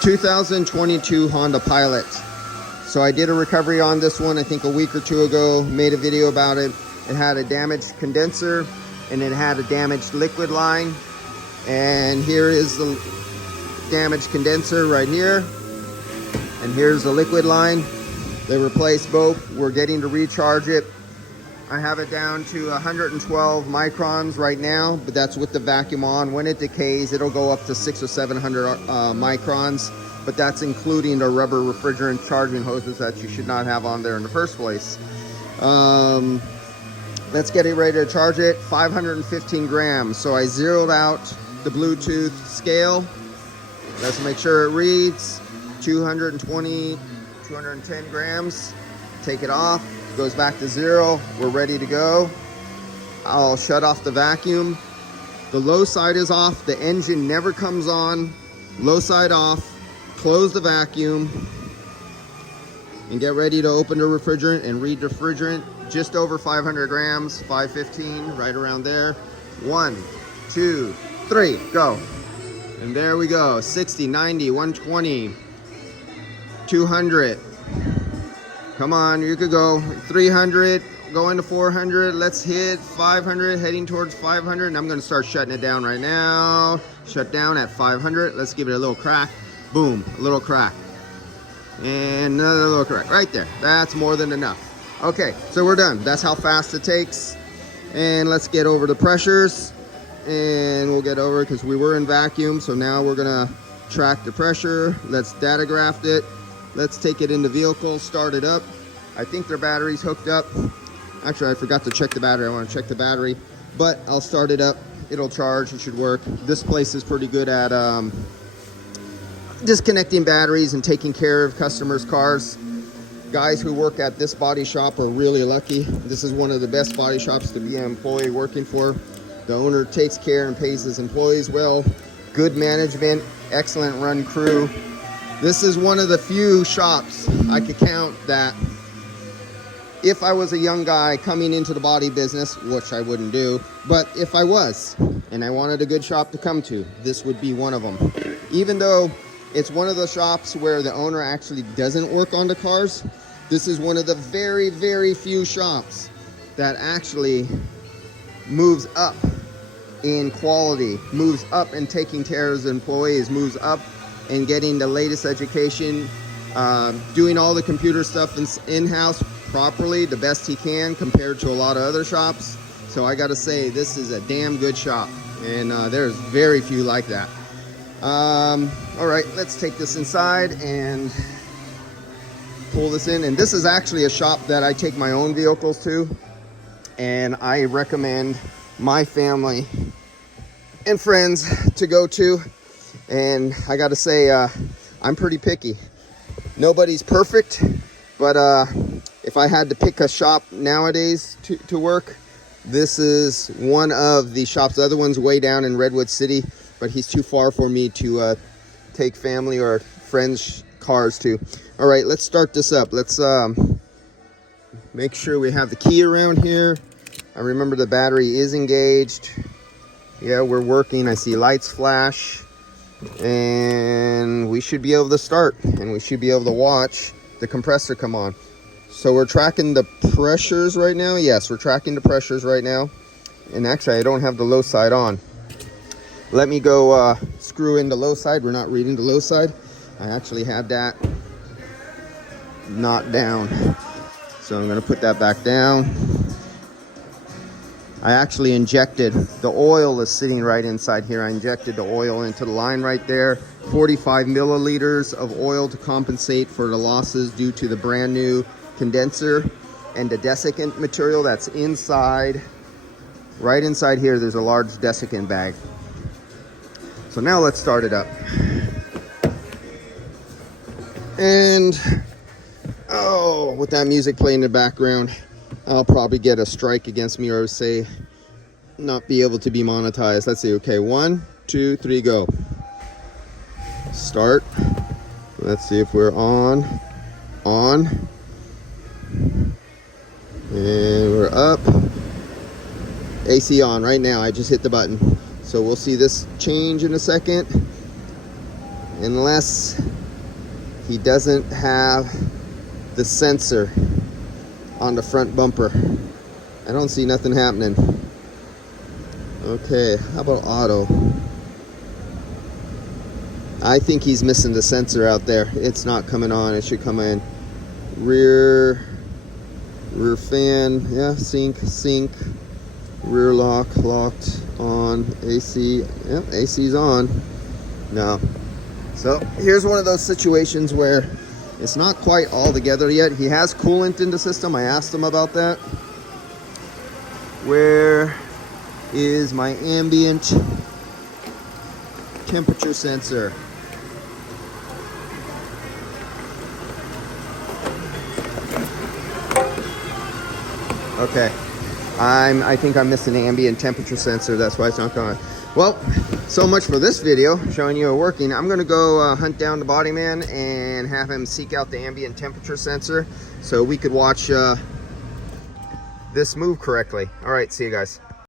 2022 Honda Pilot. So I did a recovery on this one, I think a week or two ago, made a video about it. It had a damaged condenser and it had a damaged liquid line. And here is the damaged condenser right here. And here's the liquid line. They replaced both. We're getting to recharge it. I have it down to 112 microns right now, but that's with the vacuum on. When it decays, it'll go up to 600 or 700 microns, but that's including the rubber refrigerant charging hoses that you should not have on there in the first place. Let's get it ready to charge it. 515 grams. So I zeroed out the Bluetooth scale. Let's make sure it reads 220, 210 grams. Take it off. Goes back to 0. We're ready to go. I'll shut off the vacuum. The low side is off. The engine never comes on. Low side off. Close the vacuum and get ready to open the refrigerant and read the refrigerant. Just over 500 grams, 515, right around there. 1, 2, 3, go. And there we go. 60, 90, 120, 200. Come on, you could go 300, going to 400. Let's hit 500, heading towards 500. And I'm going to start shutting it down right now. Shut down at 500. Let's give it a little crack. Boom, a little crack. And another little crack right there. That's more than enough. Okay, so we're done. That's how fast it takes. And let's get over the pressures. And we'll get over it because we were in vacuum. So now we're going to track the pressure. Let's data graph it. Let's take it in the vehicle, start it up. I think their battery's hooked up. Actually, I forgot to check the battery. I want to check the battery, but I'll start it up. It'll charge, it should work. This place is pretty good at disconnecting batteries and taking care of customers' cars. Guys who work at this body shop are really lucky. This is one of the best body shops to be an employee working for. The owner takes care and pays his employees well. Good management, excellent run crew. This is one of the few shops I could count that if I was a young guy coming into the body business, which I wouldn't do, but if I was and I wanted a good shop to come to, this would be one of them. Even though it's one of the shops where the owner actually doesn't work on the cars, this is one of the very, very few shops that actually moves up in quality, moves up in taking care of his employees, moves up and getting the latest education, doing all the computer stuff in-house properly, the best he can compared to a lot of other shops. So I gotta say, this is a damn good shop, and there's very few like that. All right, let's take this inside and pull this in. And this is actually a shop that I take my own vehicles to, and I recommend my family and friends to go to. And I gotta say, I'm pretty picky. Nobody's perfect, but if I had to pick a shop nowadays to work, this is one of the shops. The other one's way down in Redwood City, but he's too far for me to take family or friends' cars to. All right, let's start this up. Let's make sure we have the key around here. I remember the battery is engaged. Yeah, we're working. I see lights flash. And we should be able to start, and we should be able to watch the compressor come on. So we're tracking the pressures right now. Yes, we're tracking the pressures right now. And actually, I don't have the low side on. Let me go screw in the low side. We're not reading the low side. I actually had that not down. So I'm going to put that back down. I actually injected, the oil is sitting right inside here. I injected the oil into the line right there. 45 milliliters of oil to compensate for the losses due to the brand new condenser and the desiccant material that's inside. Right inside here, there's a large desiccant bag. So now let's start it up. And, oh, with that music playing in the background, I'll probably get a strike against me, or say not be able to be monetized. Let's see. Okay, 1, 2, 3, go. Start. Let's see if we're on. And we're up. AC on right now. I just hit the button. So we'll see this change in a second. unless he doesn't have the sensor on the front bumper. I don't see nothing happening. Okay, how about auto? I think he's missing the sensor out there. It's not coming on. It should come in. Rear fan, yeah, sync, rear locked, on, AC, yep, AC's on. No. So here's one of those situations where it's not quite all together yet. He has coolant in the system. I asked him about that. Where is my ambient temperature sensor? Okay, I think I'm missing the ambient temperature sensor. That's why it's not going. Well, so much for this video showing you it working. I'm gonna go hunt down the body man and have him seek out the ambient temperature sensor so we could watch this move correctly. All right, see you guys.